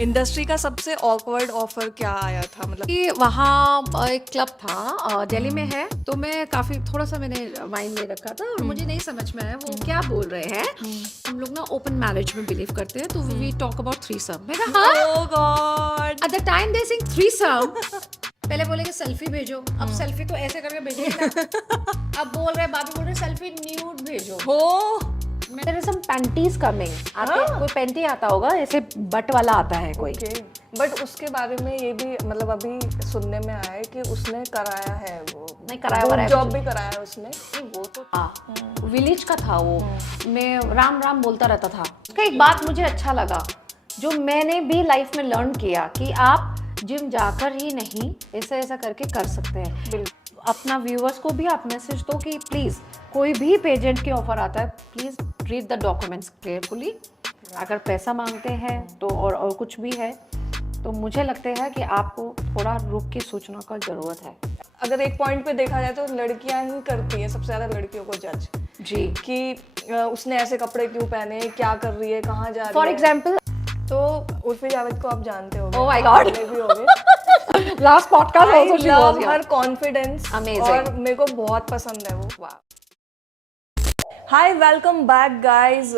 Industry का सबसे awkward offer क्या आया था मतलब? कि वहाँ एक क्लब था दिल्ली में है, तो मैं काफ़ी थोड़ा सा मैंने वाइन ले रखा था और मुझे नहीं समझ में आया वो क्या बोल रहे हैं। हम लोग ना ओपन मैरिज में बिलीव करते हैं, तो वी टॉक अबाउट थ्रीसम। मैं कहा हाँ, oh God. At the time they sing threesome, पहले बोले कि सेल्फी भेजो, अब सेल्फी तो ऐसे करके भेजेंगे ना। अब बोल रहे बाद में बोल रहे सेल्फी न्यूड भेजो। हो मेरे सम पैंटीज कमिंग आते, कोई पैंटी आता होगा ऐसे बट वाला आता है कोई। ओके, बट उसके बारे में ये भी मतलब अभी सुनने में आया है कि उसने कराया है, वो नहीं कराया हुआ है, जॉब भी कराया है उसने। नहीं वो तो हाँ विलेज का था वो। मैं राम राम बोलता रहता था। उसका एक बात मुझे अच्छा लगा जो मैंने भी लाइफ में लर्न किया कि आप जिम जाकर ही नहीं ऐसा ऐसा करके कर सकते हैं। अपना व्यूअर्स को भी आप मैसेज दो कि प्लीज़ कोई भी पेजेंट की ऑफर आता है, please read the documents carefully. अगर पैसा मांगते हैं तो और कुछ भी है तो मुझे लगता है कि आपको थोड़ा रुक के सोचने का ज़रूरत है। अगर एक पॉइंट पे देखा जाए तो लड़कियां ही करती हैं सबसे ज्यादा, लड़कियों को जज जी कि उसने ऐसे कपड़े क्यों पहने, क्या कर रही है, कहाँ जा रही है। फॉर एग्जाम्पल तो उर्फी जावेद को आप जानते होंगे। Oh my God. भी होंगे। Last podcast I also she was love here. her confidence Amazing. और मेरे को बहुत पसंद है वो। Hi, welcome back guys.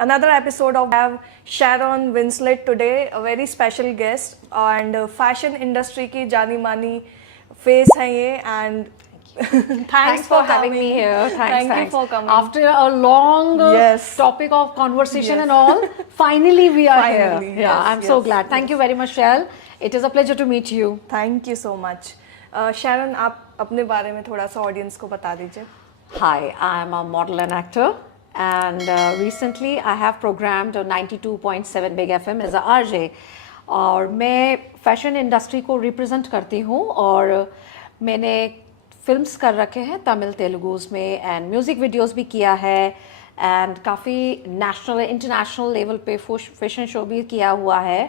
Another episode of have Sharon Winslet today, a very special guest and fashion industry की जानी मानी face है ये and Thanks for having me here. Thank you for coming. After a long Yes. topic of conversation Yes. and all, finally we are Finally, here. Yeah, yes, I'm so yes, glad. Thank you very much, Shell. It is a pleasure to meet you. Thank you so much. Sharon, आप अपने बारे में थोड़ा सा audience को बता दीजिए। Hi, I'm a model and actor, and recently I have programmed on 92.7 Big FM as a RJ. और मैं फैशन इंडस्ट्री को रिप्रेजेंट करती हूँ और मैंने फिल्म्स कर रखे हैं तमिल तेलुगुज में एंड म्यूज़िक वीडियोस भी किया है एंड काफ़ी नेशनल इंटरनेशनल लेवल पे फैशन शो भी किया हुआ है।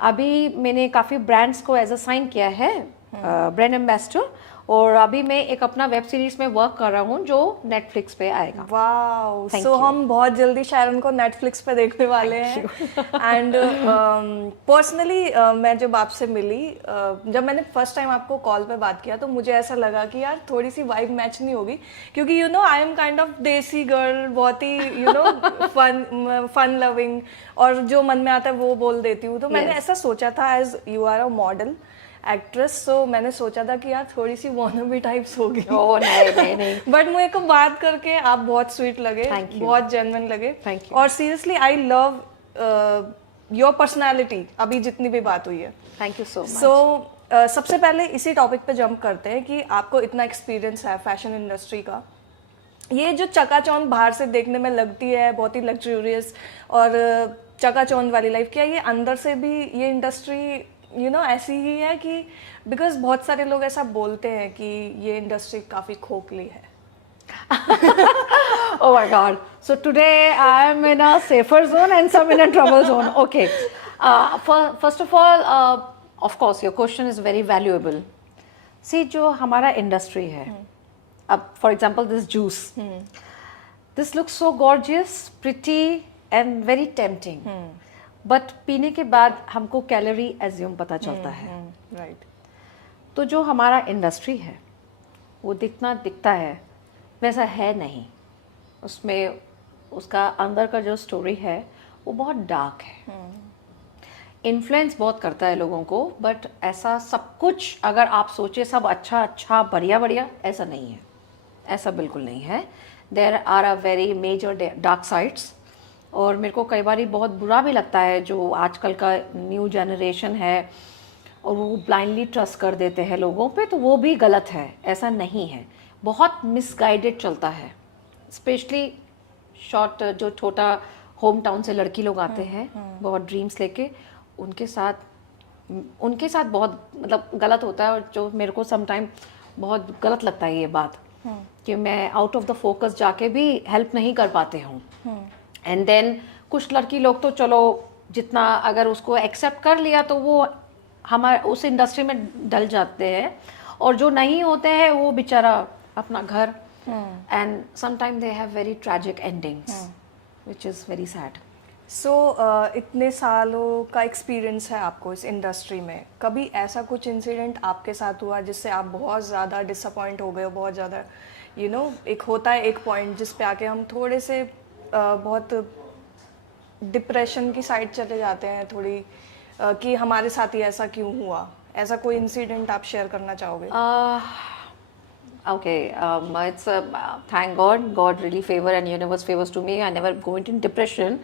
अभी मैंने काफ़ी ब्रांड्स को एज अ साइन किया है ब्रांड एम्बेसडर, और अभी मैं एक अपना वेब सीरीज में वर्क कर रहा हूँ जो नेटफ्लिक्स पे आएगा। Wow, Thank so you. हम बहुत जल्दी शायरन को नेटफ्लिक्स पे देखने वाले हैं। एंड पर्सनली मैं जब आपसे मिली, जब मैंने फर्स्ट टाइम आपको कॉल पे बात किया तो मुझे ऐसा लगा कि यार थोड़ी सी वाइब मैच नहीं होगी, क्योंकि you know I am kind of देसी गर्ल, बहुत ही यू नो फन लविंग, और जो मन में आता है वो बोल देती हूँ। तो मैंने Yes. ऐसा सोचा था as you are a model actress, so मैंने सोचा था कि यार थोड़ी सी वॉनबी टाइप्स होगी। ओह नहीं बट मुझे को बात करके आप बहुत स्वीट लगे, Thank you. बहुत जेन्युइन लगे। Thank you. और seriously I love your personality, अभी जितनी भी बात हुई है। Thank you so much. So सबसे पहले इसी टॉपिक पे जंप करते हैं कि आपको इतना एक्सपीरियंस है फैशन इंडस्ट्री का, ये जो चकाचौंध बाहर से देखने में लगती है बहुत ही लग्जूरियस और चकाचौंध वाली लाइफ, क्या ये अंदर से भी ये इंडस्ट्री यू नो ऐसी ही है कि बिकॉज बहुत सारे लोग ऐसा बोलते हैं कि ये इंडस्ट्री काफ़ी खोखली है। Oh my God. So today I am in a safer zone and some in a trouble zone. Okay. First of all, of course, your question is very valuable. See, जो हमारा इंडस्ट्री है, अब for example this juice, this looks so gorgeous, pretty and very tempting. But पीने के बाद हमको calorie assume पता चलता है। राइट। तो जो हमारा इंडस्ट्री है वो दिखता है वैसा है नहीं, उसमें उसका अंदर का जो स्टोरी है वो बहुत डार्क है। इन्फ्लुएंस बहुत करता है लोगों को, बट ऐसा सब कुछ अगर आप सोचे सब अच्छा बढ़िया ऐसा नहीं है, ऐसा बिल्कुल नहीं है। There are a very major dark sides, और मेरे को कई बार बहुत बुरा भी लगता है जो आजकल का न्यू जनरेशन है और वो ब्लाइंडली ट्रस्ट कर देते हैं लोगों पे, तो वो भी गलत है, ऐसा नहीं है। बहुत मिसगाइडेड चलता है, स्पेशली शॉर्ट जो छोटा होम टाउन से लड़की लोग आते हैं बहुत ड्रीम्स लेके, उनके साथ बहुत मतलब गलत होता है। और जो मेरे को समटाइम बहुत गलत लगता है ये बात कि मैं आउट ऑफ द फोकस जाके भी हेल्प नहीं कर पाते हूँ। एंड देन कुछ लड़की लोग तो चलो जितना अगर उसको एक्सेप्ट कर लिया तो वो हमारे उस इंडस्ट्री में डल जाते हैं, और जो नहीं होते हैं वो बेचारा अपना घर, and sometime they have very tragic endings which is very sad. So इतने सालों का एक्सपीरियंस है आपको इस इंडस्ट्री में, कभी ऐसा कुछ इंसिडेंट आपके साथ हुआ जिससे आप बहुत ज़्यादा डिसअपॉइंट हो गए हो, बहुत ज़्यादा एक होता है एक पॉइंट जिस पे आके हम थोड़े से बहुत डिप्रेशन की साइड चले जाते हैं थोड़ी, कि हमारे साथ ही ऐसा क्यों हुआ? ऐसा कोई इंसिडेंट आप शेयर करना चाहोगे? Okay, it's thank God, God really favor and universe favors to me. I never go into depression.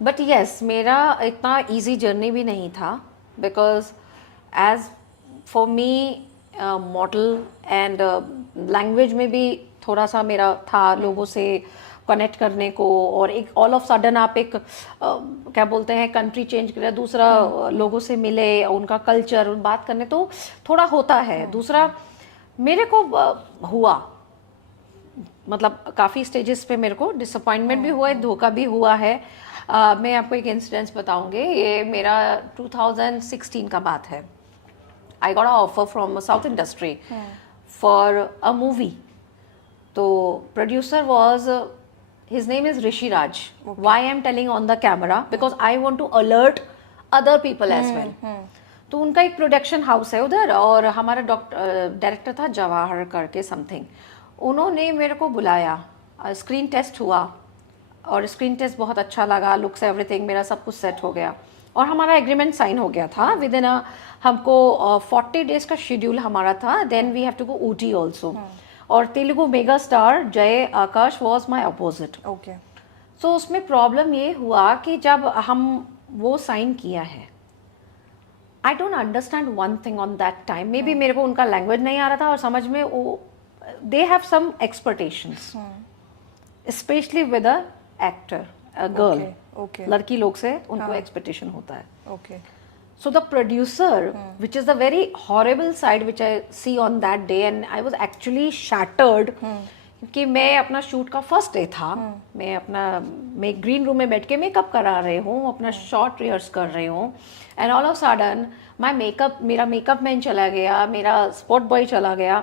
But yes, मेरा इतना easy journey भी नहीं था because as for me model and language में भी थोड़ा सा मेरा था लोगों से कनेक्ट करने को, और एक ऑल ऑफ सडन आप एक क्या बोलते हैं कंट्री चेंज कर दूसरा लोगों से मिले, उनका कल्चर बात करने तो थोड़ा होता है। दूसरा मेरे को हुआ मतलब काफ़ी स्टेजेस पे मेरे को डिसअपॉइंटमेंट भी हुआ है, धोखा भी हुआ है। मैं आपको एक इंसिडेंस बताऊंगी, ये मेरा 2016 का बात है। I got a offer from south industry for a movie. तो producer was his name is Rishi Raj. Why I am telling on the camera because I want to alert other people as well. तो उनका एक production house है उधर, और हमारा director था जवाहर करके समथिंग। उन्होंने मेरे को बुलाया, स्क्रीन टेस्ट हुआ और स्क्रीन टेस्ट बहुत अच्छा लगा, लुक्स एवरीथिंग मेरा सब कुछ सेट हो गया और हमारा एग्रीमेंट साइन हो गया था। विद इन हमको 40 डेज का शेड्यूल हमारा था। Then we have to go Ooty also. और Telugu mega star Jay Akash was my opposite. Okay. So उसमें प्रॉब्लम ये हुआ कि जब हम वो साइन किया है, I don't understand one thing on that time. May be मेरे को उनका लैंग्वेज नहीं आ रहा था और समझ में वो they have some expectations specially with a actor a girl. लड़की लोग से उनको एक्सपेक्टेशन होता है। Okay. So the producer, which is the very horrible side which I see on that day, and I was actually shattered कि मैं अपना shoot का फर्स्ट डे था। मैं ग्रीन रूम में बैठ के मेकअप करा रही हूँ, अपना शॉर्ट रिहर्स कर रही हूँ, एंड ऑल ऑफ सडन मेरा मेकअप मैन चला गया, मेरा स्पॉट बॉय चला गया,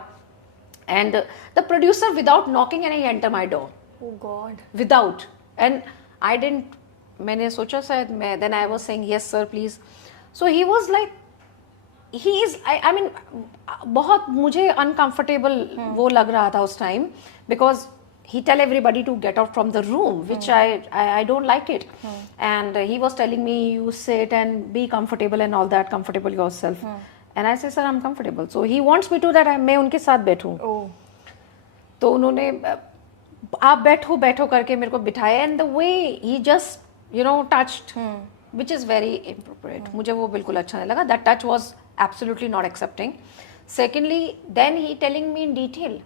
and the producer without knocking and he enter my door. Oh god. Without, and I didn't, मैंने सोचा शायद मैं, then I was saying yes sir please. So he was like, he is I mean बहुत मुझे uncomfortable वो लग रहा था उस time, because he tell everybody to get out from the room, which I don't like it. And he was telling me, you sit and be comfortable and all that, comfortable yourself. And I say, sir, I'm comfortable. So he wants me to that मैं उनके साथ बैठूं। तो उन्होंने आप बैठो करके मेरे को बिठाया, and the way he just touched, which is very inappropriate. मुझे वो बिल्कुल अच्छा नहीं लगा। That touch was absolutely not accepting. Secondly, then he telling me in detail,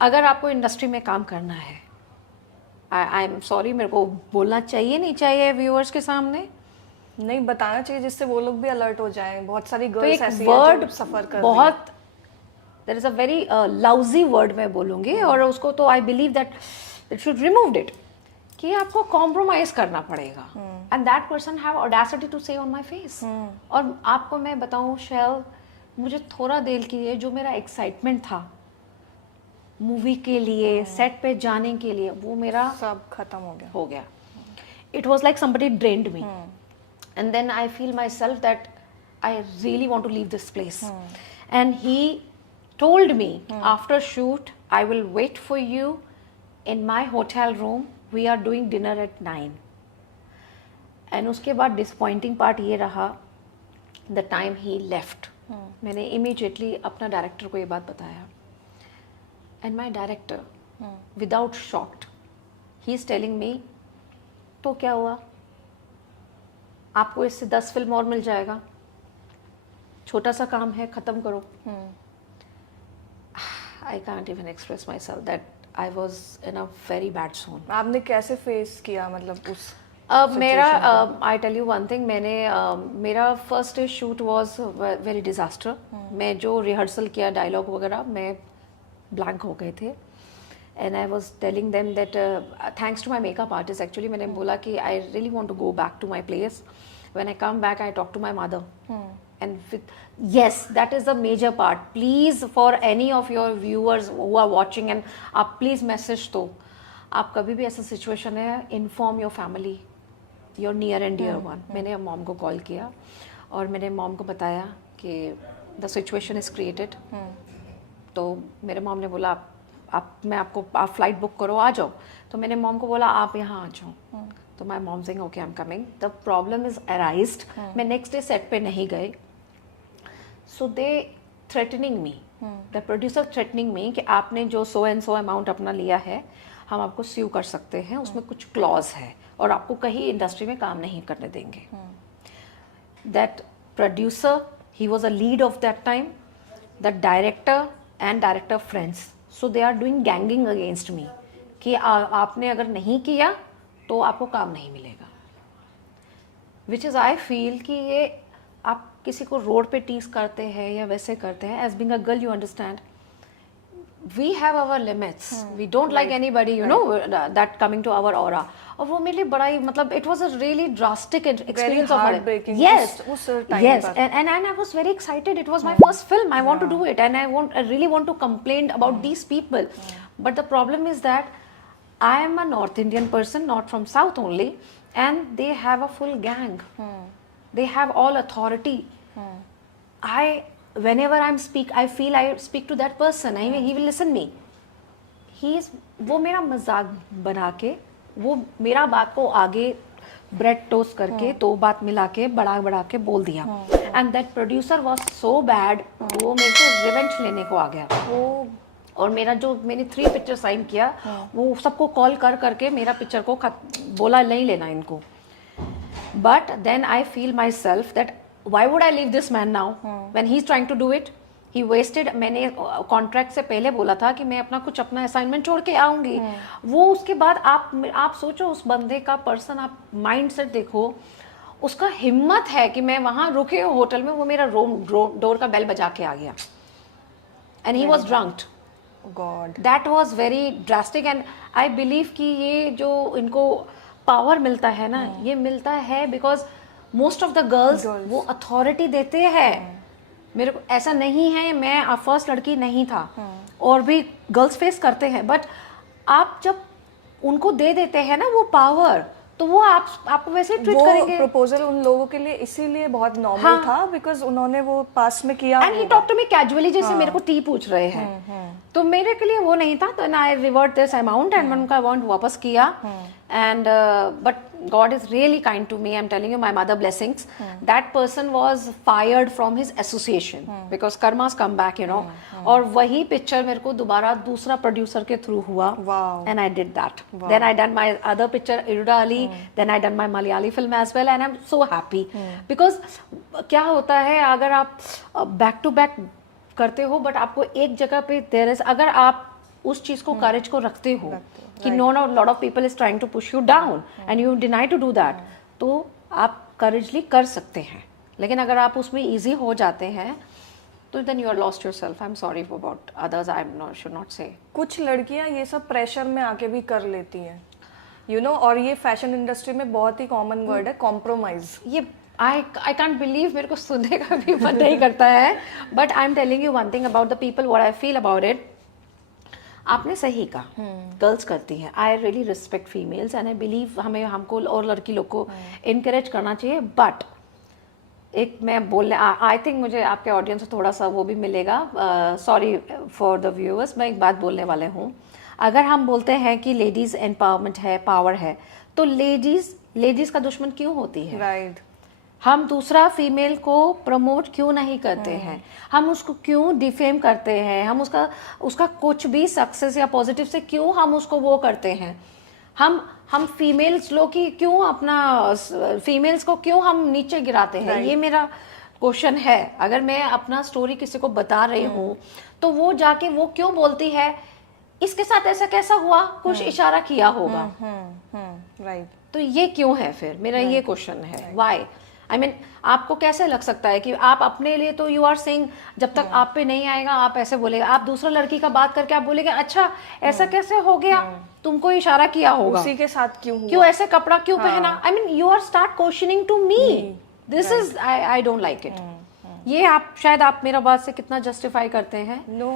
अगर आपको इंडस्ट्री में काम करना है, आई एम सॉरी, मेरे को बोलना चाहिए नहीं चाहिए व्यूअर्स के सामने? नहीं, बताना चाहिए जिससे वो लोग भी अलर्ट हो जाएं। बहुत सारी तो गर्ल्स एक ऐसी वर्ड हैं जो सफर कर बहुत, there is a very lousy word मैं बोलूँगी, और उसको तो I believe that it should removed it, कि आपको कॉम्प्रोमाइज करना पड़ेगा। And that person have audacity to say on my face. और आपको मैं बताऊं शैल, मुझे थोड़ा देर के लिए जो मेरा एक्साइटमेंट था मूवी के लिए, सेट पे जाने के लिए, वो मेरा सब खत्म हो गया। It was like somebody drained me, and then I feel myself that I really want to leave this place. And he told me after shoot, I will wait for you in my hotel room, we are doing dinner at 9। एंड उसके बाद disappointing part ये रहा, the time he left, मैंने immediately अपना director को ये बात बताया, and my director without shocked, he is telling me, तो क्या हुआ, आपको इससे 10 फिल्म और मिल जाएगा, छोटा सा काम है, खत्म करो। I can't even express myself that I was in a very bad zone. आपने कैसे फेस किया, मतलब उस मेरा I tell you one thing, मैंने मेरा first day shoot was very disaster. मैं जो रिहर्सल किया डायलॉग वगैरह, मैं ब्लैंक हो गए थे। And I was telling them that thanks to my makeup artist, actually मैंने बोला कि I really want to go back to my place. When I come back I talk to my mother, and with yes, that is the major part. Please, for any of your viewers who are watching, and आप please message दो, आप कभी भी ऐसा situation है, inform your family, your near and dear one. मैंने mom को call किया और मैंने मॉम को बताया कि द सिचुएशन इज़ क्रिएटेड। तो मेरे मॉम ने बोला आप फ्लाइट बुक करो, आ जाओ। तो मैंने मॉम को बोला आप यहाँ आ जाओ। तो my mom saying okay I am coming, the problem is arised. मैं नेक्स्ट डे सेट पे नहीं गई। So they threatening me, the producer threatening me कि आपने जो सो एंड सो अमाउंट अपना लिया है हम आपको स्यू कर सकते हैं, उसमें कुछ क्लॉज है और आपको कहीं इंडस्ट्री में काम नहीं करने देंगे। That producer he was a lead of that time, the director and director friends, so they are doing ganging against me कि आपने अगर नहीं किया तो आपको काम नहीं मिलेगा। विच इज़ आई फील कि ये आप किसी को रोड पे टीज करते हैं या वैसे करते हैं, as being a girl you understand we have our limits, we don't like anybody you know that coming to our aura. और वो मेरे लिए बड़ा ही मतलब it was a really drastic experience of heartbreaking yes उस time yes पर। and I was very excited, it was my first film, I want to do it and I really want to complain about these people, but the problem is that I am a North Indian person, not from South only, and they have a full gang, they have all authority. Whenever I feel I speak to that person, he will listen me. वो मेरा मजाक बना के, वो मेरा बात को आगे ब्रेड टोस्ट करके तो बात मिला के बढ़ा के बोल दिया। And that producer was so bad, वो मेरे से रिवेंज लेने को आ गया। और मेरा जो मैंने 3 पिक्चर साइन किया वो सबको कॉल करके मेरा पिक्चर को बोला नहीं लेना इनको। But then I feel myself that why would I leave this man now when he's trying to do it? He wasted, मैंने कॉन्ट्रैक्ट से पहले बोला था कि मैं अपना असाइनमेंट छोड़ के आऊंगी। वो उसके बाद आप सोचो उस बंदे का पर्सन, आप माइंड सेट देखो, उसका हिम्मत है कि मैं वहां रुके हूँ होटल में, वो मेरा डोर का बेल बजा के आ गया and he was drunked. God, that was very drastic and I believe कि ये जो इनको पावर मिलता है ना, ये मिलता है because most of the girls वो अथॉरिटी देते हैं। मेरे को ऐसा नहीं है, मैं फर्स्ट लड़की नहीं था और भी गर्ल्स फेस करते हैं, बट आप जब उनको दे देते हैं ना वो पावर, तो वो आपको वैसे ट्रीट करेंगे। प्रपोजल उन लोगों के लिए इसीलिए बहुत नॉर्मल था बिकॉज उन्होंने वो पास्ट में किया। And he talk to me casually, जैसे मेरे को टी पूछ रहे हैं। तो मेरे के लिए वो नहीं था, तो I revert this amount and मैंने उनका अमाउंट वापस किया। And but God is really kind to me, I'm telling you, my mother blessings. That person was fired from his association because karma's come back, you know. और वही picture मेरे को दोबारा दूसरा प्रोड्यूसर के थ्रू हुआ। Wow. And I did that. Then I done my other picture, Iruda Ali. Then I done my Malayali film as well, and I'm so happy because क्या होता है अगर आप back to back करते हो, but आपको एक जगह पे there is, अगर आप उस चीज को करेज को रखते हो कि no lot of people is trying to push you down and you deny to do that, तो आप करेजली कर सकते हैं। लेकिन अगर आप उसमें इजी हो जाते हैं तो then you are lost yourself. I am sorry about others, I am should not say. कुछ लड़कियां ये सब प्रेशर में आके भी कर लेती हैं, यू नो, और ये फैशन इंडस्ट्री में बहुत ही कॉमन वर्ड है, कॉम्प्रोमाइज। ये I can't believe, मेरे को सुनने का भी मन नहीं करता है, but I am telling you one thing about the people, what I feel about it. आपने सही कहा, गर्ल्स करती हैं। I really respect females and I believe हमको और लड़की लोग को इनकरेज करना चाहिए। बट एक मैं बोलने, आई थिंक मुझे आपके ऑडियंस से थोड़ा सा वो भी मिलेगा, सॉरी फॉर द व्यूअर्स, मैं एक बात बोलने वाले हूँ। अगर हम बोलते हैं कि लेडीज एम्पावरमेंट है, पावर है, तो लेडीज का दुश्मन क्यों होती है? राइट। हम दूसरा फीमेल को प्रमोट क्यों नहीं करते हैं? हम उसको क्यों डिफेम करते हैं? हम उसका कुछ भी सक्सेस या पॉजिटिव से क्यों हम उसको वो करते हैं? हम फीमेल्स लोग की क्यों फीमेल्स को क्यों हम नीचे गिराते हैं? ये मेरा क्वेश्चन है। अगर मैं अपना स्टोरी किसी को बता रही हूँ तो वो जाके वो क्यों बोलती है इसके साथ ऐसा कैसा हुआ, कुछ इशारा किया होगा। राइट। तो ये क्यों है? फिर मेरा ये क्वेश्चन है, व्हाई? आई मीन आपको कैसे लग सकता है कि आप अपने लिए तो यू आर सेइंग जब तक आप पे नहीं आएगा आप ऐसे बोलेगा, आप दूसरा लड़की का बात करके आप बोलेगे अच्छा ऐसा कैसे हो गया, तुमको इशारा किया होगा, उसी के साथ क्यों हुआ, क्यों ऐसे कपड़ा क्यों पहना? I mean you are start questioning to me, this is I don't like it. ये आप शायद आप मेरा बात से कितना जस्टिफाई करते हैं? नो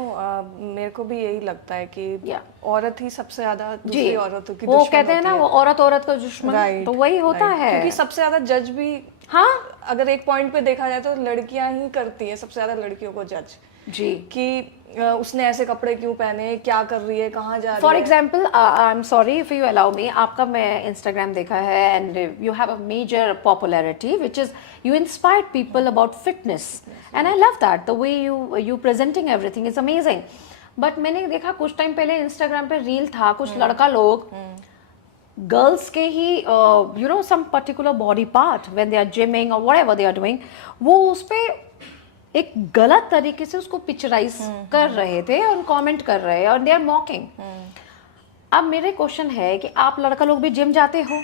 मेरे को भी यही लगता है कि या औरत ही सबसे ज्यादा जी, दूसरी औरतों की वो दुश्मन कहते हैं ना, होती वो औरत औरत का दुश्मन, राइट तो वही होता है। क्योंकि सबसे ज्यादा जज भी, हाँ अगर एक पॉइंट पे देखा जाए तो लड़कियां ही करती हैं सबसे ज्यादा लड़कियों को जज, जी। कि उसने ऐसे कपड़े क्यों पहने, क्या कर रही है, कहाँ जा रही फॉर है। Example, I am sorry if you allow me, आपका मैं इंस्टाग्राम देखा है and you have a major popularity which is you inspired people about fitness and I love that, the way you presenting everything is amazing. But मैंने देखा कुछ time पहले Instagram पे reel था, कुछ लड़का लोग गर्ल्स के ही you know some particular body part when they are gymming और व्हाटएवर दे आर डूइंग, वो उस पे एक गलत तरीके से उसको पिक्चराइज कर रहे थे और कमेंट कर रहे हैं और दे आर मॉकिंग। अब मेरे क्वेश्चन है कि आप लड़का लोग भी जिम जाते हो,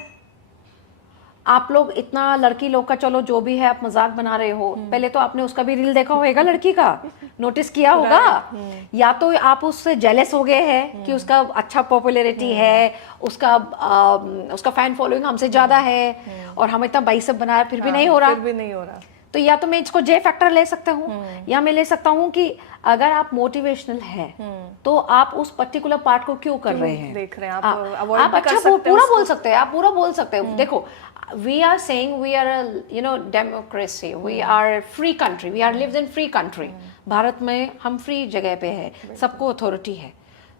आप लोग इतना लड़की लोग का चलो जो भी है आप मजाक बना रहे हो, पहले तो आपने उसका भी रील देखा होगा लड़की का, नोटिस किया होगा, या तो आप उससे जेलस हो गए हैं कि उसका अच्छा पॉपुलैरिटी है, उसका फैन फॉलोइंग हमसे ज्यादा है और हम इतना बाइसेप बना रहे फिर भी नहीं हो रहा, फिर भी नहीं हो रहा। तो या तो मैं इसको जे फैक्टर ले सकता हूँ या मैं ले सकता हूँ कि अगर आप मोटिवेशनल है तो आप उस पर्टिकुलर पार्ट को क्यों कर रहे हैं, देख रहे हैं आप अच्छा पूरा बोल सकते हैं, आप पूरा बोल सकते हैं। देखो, we are saying we are you know democracy, we are free country, we are lives in free country. Bharat में हम फ्री जगह पे है, सबको अथॉरिटी है,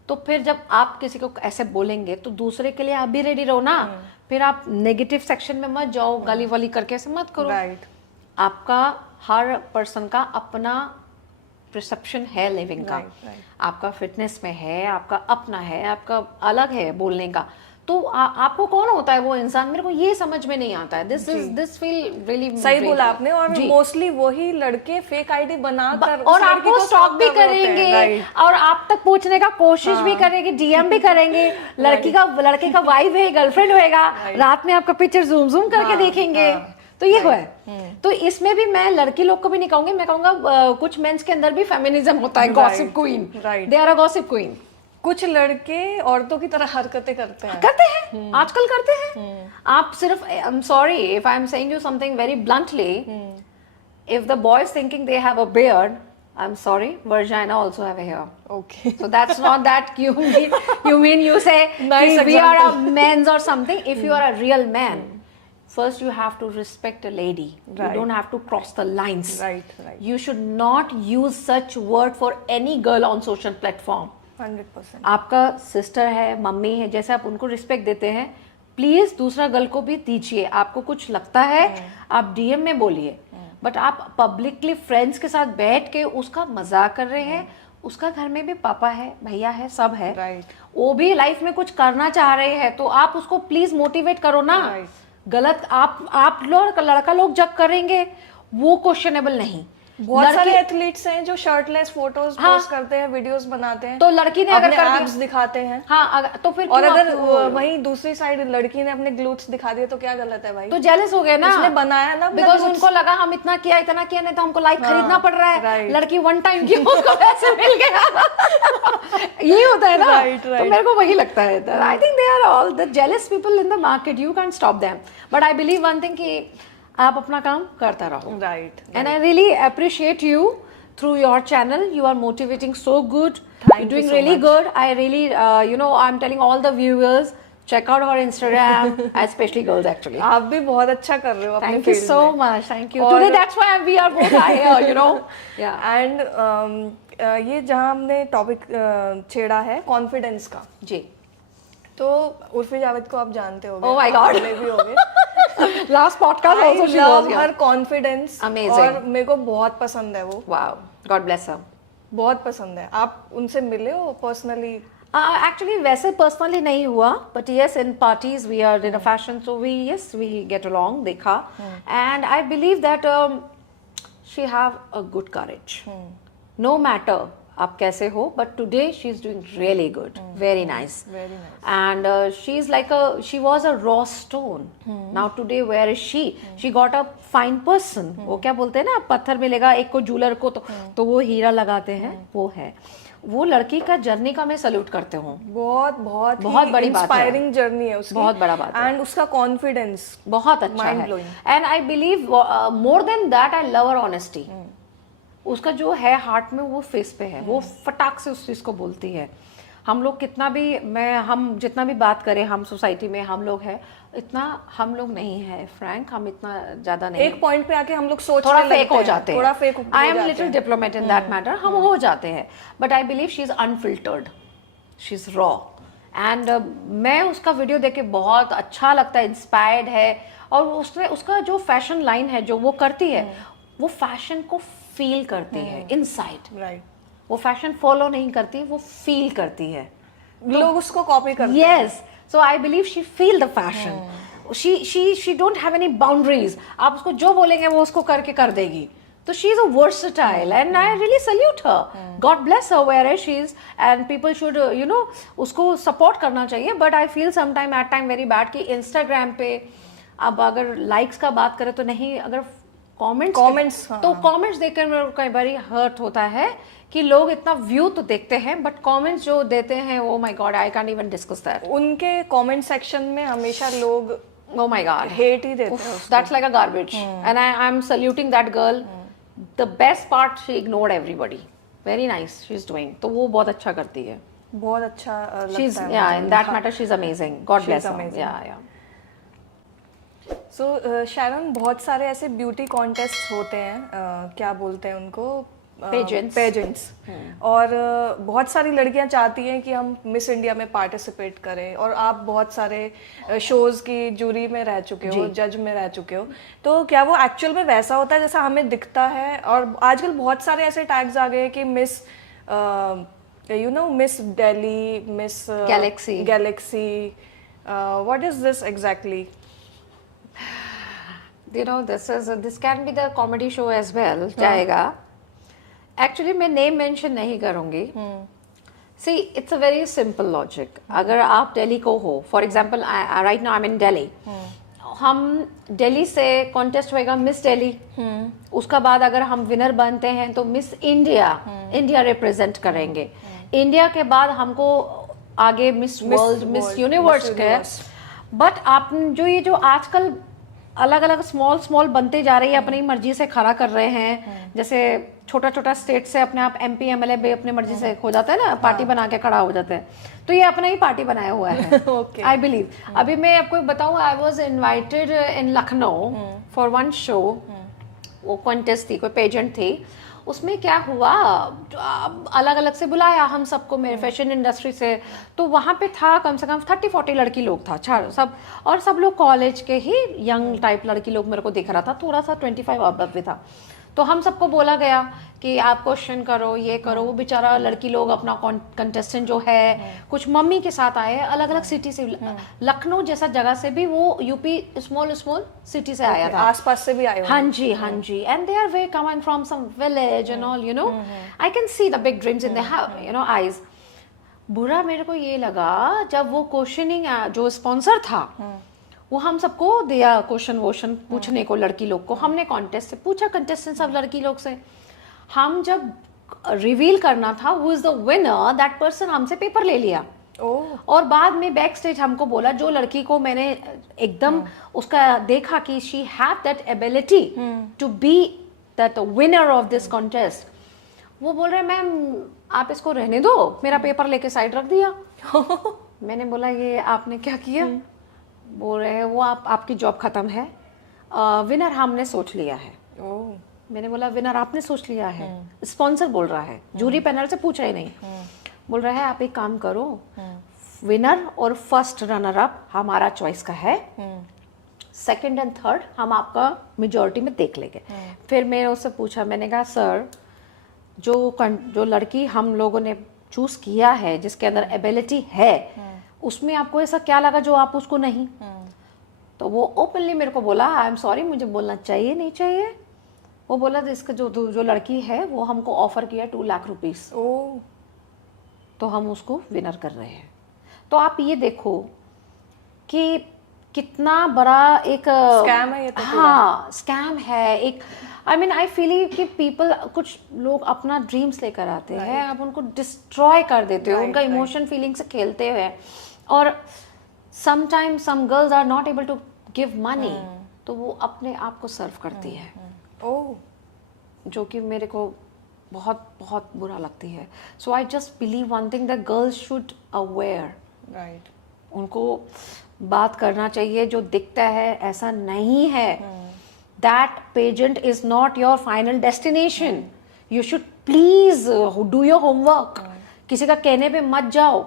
तो फिर जब आप किसी को ऐसे बोलेंगे तो दूसरे के लिए आप भी रेडी रहो ना, फिर आप नेगेटिव सेक्शन में मत जाओ, गाली वाली करके ऐसे मत करो। राइट, आपका हर पर्सन का अपना परसेप्शन है लिविंग का, आपका फिटनेस में है, आपका अपना है, आपका अलग है बोलने का, तो आपको कौन होता है वो इंसान, मेरे को ये समझ में नहीं आता है। दिस फील रियली सही बोला आपने। और मोस्टली वही लड़के फेक आईडी बनाकर और आपको स्टॉक भी करेंगे और आप तक पहुंचने का कोशिश भी करेंगे, डीएम भी करेंगे, लड़के का वाइफ है, गर्लफ्रेंड होएगा, रात में आपका पिक्चर जूम जूम करके देखेंगे, तो ये हुआ है। तो इसमें भी मैं लड़की लोग को भी नहीं कहूंगी, मैं कहूंगा कुछ मेंस के अंदर भी फेमिनिज्म होता है, gossip queen, they are a gossip queen. कुछ लड़के औरतों की तरह हरकतें करते हैं, आजकल करते हैं। आप सिर्फ, आई am sorry if I am saying you something very bluntly, if the boys thinking they have a beard, I'm sorry, vagina also have a hair. Okay. So that's not that you mean you say Nice we are a men's or something. If you are a real man, first you have to respect a lady. You don't have to cross the lines. Right. You should not use such word for any girl on social platform. 100%. आपका sister है, mummy है, जैसे आप उनको respect देते हैं, please दूसरा girl को भी दीजिए। आपको कुछ लगता है आप डीएम में बोलिए, बट आप पब्लिकली फ्रेंड्स के साथ बैठ के उसका मजाक कर रहे हैं। उसका घर में भी पापा है, भैया है, सब है, वो भी लाइफ में कुछ करना चाह रहे हैं, तो आप उसको प्लीज मोटिवेट करो ना। गलत आप लोग, लड़का लोग जब करेंगे वो क्वेश्चनेबल नहीं। बहुत सारे एथलीट्स हैं जो शर्टलेस फोटोज पोस्ट करते हैं, वीडियोस बनाते हैं, तो लड़की ने अगर कर एब्स दिखाते हैं, हाँ, तो फिर और अगर वहीं दूसरी साइड लड़की ने अपने ग्लूट्स दिखा दिए तो क्या गलत है भाई? तो जेलस हो गए ना, उसने बनाया ना, बिकॉज उनको लगा हम इतना किया नहीं तो हमको लाइक खरीदना पड़ रहा है। लड़की वन टाइम की, उसको पैसे मिल गया। ये होता है ना, तो मेरे को वही लगता है। I think they are all the jealous people in the market, you can stop them, but I believe one thing कि आप अपना काम करता रहो। Right, and I really appreciate you through your channel. You are motivating so good. You're doing really good. I really I'm telling all the viewers, check out her Instagram, especially girls actually. आप भी बहुत अच्छा कर रहे हो अपने field में। Thank you so much. Thank you. Today that's why we are both here, Yeah. And ये जहाँ हमने टॉपिक छेड़ा है कॉन्फिडेंस का जी, तो उर्फी जावेद को आप जानते होंगे। Oh my God. भी होंगे। Last podcast also she was here. Her confidence, और मेरे को बहुत पसंद है वो। Wow. God bless her. बहुत पसंद है। आप उनसे मिले हो पर्सनली? Actually वैसे पर्सनली नहीं हुआ, but yes, in parties we are in a fashion, so we get along, देखा, and I believe that she have a good courage. No matter आप कैसे हो, but today she is doing really good, very nice, and she was a raw stone. Now today where is she? She got a fine person. वो क्या बोलते हैं ना, पत्थर मिलेगा एक को जूलर को, तो वो हीरा लगाते हैं, वो है। वो लड़की का जर्नी का मैं सल्यूट करते हूँ, बहुत बड़ी बात है, इंस्पायरिंग जर्नी है उसकी, बहुत बड़ा बात है, एंड उसका कॉन्फिडेंस बहुत अच्छा है। And I believe more than that I love her honesty. उसका जो है हार्ट में वो फेस पे है, वो फटाक से उस चीज़ को बोलती है। हम लोग कितना भी हम जितना भी बात करें, हम सोसाइटी में हम लोग हैं, इतना हम लोग नहीं है फ्रैंक, हम इतना ज़्यादा नहीं, एक पॉइंट पे आके हम लोग सोचने थोड़ा लगते फेक हो हैं, जाते हैं, थोड़ा fake I am little diplomat in that matter, हम हो जाते हैं, but I believe she is unfiltered, she is raw. And मैं उसका वीडियो देख के बहुत अच्छा लगता है, इंस्पायर्ड है, और उसने उसका जो फैशन लाइन है जो वो करती है, वो फैशन को फील करती है इनसाइड, राइट। वो फैशन फॉलो नहीं करती, वो फील करती है, लोग उसको कॉपी करते हैं। yes, so I believe she feel the fashion, she don't have any boundaries, आप उसको जो बोलेंगे वो उसको करके कर देगी, तो she is a versatile and I really salute her, God bless her wherever she is, and people should you know उसको support करना चाहिए, but I feel sometime at time very bad कि Instagram पे अब अगर likes का बात करें तो नहीं, अगर comments तो comments देखकर मेरे को कई बार हर्ट होता है कि लोग इतना व्यू तो देखते हैं बट कमेंट्स जो देते हैं, oh my God, I can't even discuss that. उनके कमेंट सेक्शन में हमेशा लोग ओ माय गॉड हेट ही देते हैं, that's like a garbage, and I am saluting that girl, the best part she ignored everybody, very nice she is doing, तो वो बहुत अच्छा करती है, बहुत अच्छा she is yeah in that matter she is amazing, God bless her, yeah so Sharon, बहुत सारे ऐसे ब्यूटी कॉन्टेस्ट होते हैं, क्या बोलते हैं उनको, पेजेंट्स, और बहुत सारी लड़कियां चाहती हैं कि हम मिस इंडिया में पार्टिसिपेट करें, और आप बहुत सारे शोज की जूरी में रह चुके हो, जज में रह चुके हो, तो क्या वो एक्चुअल में वैसा होता है जैसा हमें दिखता है? और आजकल बहुत सारे ऐसे टैग्स आ गए कि miss you know miss Delhi, miss Galaxy, what is this exactly? You know, this can be the comedy show as well, जाएगा। Actually मैं नेम मेंशन नहीं करूँगी। See, it's a very simple logic. अगर आप दिल्ली को हो, for example, right now I'm in Delhi. हम दिल्ली से कॉन्टेस्ट होएगा मिस दिल्ली, उसका बाद अगर हम विनर बनते हैं तो मिस इंडिया, इंडिया रिप्रेजेंट करेंगे, इंडिया के बाद हमको आगे मिस वर्ल्ड, मिस यूनिवर्स के, बट आप जो आजकल अलग अलग स्मॉल बनते जा रही है, अपनी मर्जी से खड़ा कर रहे हैं, जैसे छोटा स्टेट से अपने आप MP MLA भी अपनी मर्जी से हो जाता है ना, पार्टी बना के खड़ा हो जाते हैं, तो ये अपना ही पार्टी बनाया हुआ है, आई बिलीव। अभी मैं आपको बताऊं, I was invited in Lucknow for one show, वो कॉन्टेस्ट थी, कोई पेजेंट थी, उसमें क्या हुआ, अलग अलग से बुलाया हम सबको, मेरे फैशन इंडस्ट्री से, तो वहाँ पे था कम से कम 30-40 लड़की लोग था, सब, और सब लोग कॉलेज के ही यंग टाइप लड़की लोग मेरे को दिख रहा था, थोड़ा सा 25 अबव भी था, तो हम सबको बोला गया कि आप क्वेश्चन करो, ये करो, वो बेचारा लड़की लोग अपना कंटेस्टेंट जो है कुछ मम्मी के साथ आए, अलग अलग सिटी से, लखनऊ जैसा जगह से भी, वो यूपी स्मॉल सिटी से आया था, आसपास से भी आए, हाँ जी, and they are way coming from some village and all, you know, I can see the big dreams in their, you know, eyes. बुरा मेरे को ये लगा जब वो क्वेश्चनिंग जो स्पॉन्सर था, वो हम सबको दिया क्वेश्चन वोशन पूछने को, लड़की लोग को, हमने कॉन्टेस्ट से पूछा, कंटेस्टेंट सब लड़की लोग से, हम जब रिवील करना था who is the winner, that person हमसे पेपर ले लिया, और बाद में बैक स्टेज हमको बोला, जो लड़की को मैंने एकदम उसका देखा कि she have that ability to be that winner of this contest, वो बोल रहे मैम आप इसको रहने दो, मेरा पेपर लेके साइड रख दिया। मैंने बोला ये आपने क्या किया? बोल रहे हैं वो आपकी जॉब खत्म है, विनर हमने सोच लिया है। मैंने बोला विनर आपने सोच लिया है? स्पॉन्सर बोल रहा है, जूरी पैनल से पूछा ही नहीं। बोल रहा है आप एक काम करो, विनर और फर्स्ट रनर अप हमारा चॉइस का है, सेकंड एंड थर्ड हम आपका मेजॉरिटी में देख लेंगे। फिर मैंने उससे पूछा, मैंने कहा सर जो लड़की हम लोगों ने चूज किया है, जिसके अंदर एबिलिटी है, उसमें आपको ऐसा क्या लगा जो आप उसको नहीं? तो वो ओपनली मेरे को बोला आई एम सॉरी, मुझे बोलना चाहिए नहीं चाहिए। वो बोला इसका जो लड़की है वो हमको ऑफर किया 2 लाख रुपीस, तो हम उसको विनर कर रहे हैं। तो आप ये देखो कि कितना बड़ा एक स्कैम है ये तो। हाँ स्कैम है एक। आई मीन आई फील कि पीपल, कुछ लोग अपना ड्रीम्स लेकर आते हैं, आप उनको डिस्ट्रॉय कर देते हो, उनका इमोशन फीलिंग से खेलते हुए, और sometimes some girls are not able to give money, तो वो अपने आप को सर्व करती है, जो कि मेरे को बहुत बहुत बुरा लगती है. So I just believe one thing that girls should aware. Right. उनको बात करना चाहिए, जो दिखता है ऐसा नहीं है. That pageant is not your final destination. You should please do your homework. किसी का कहने पे मत जाओ.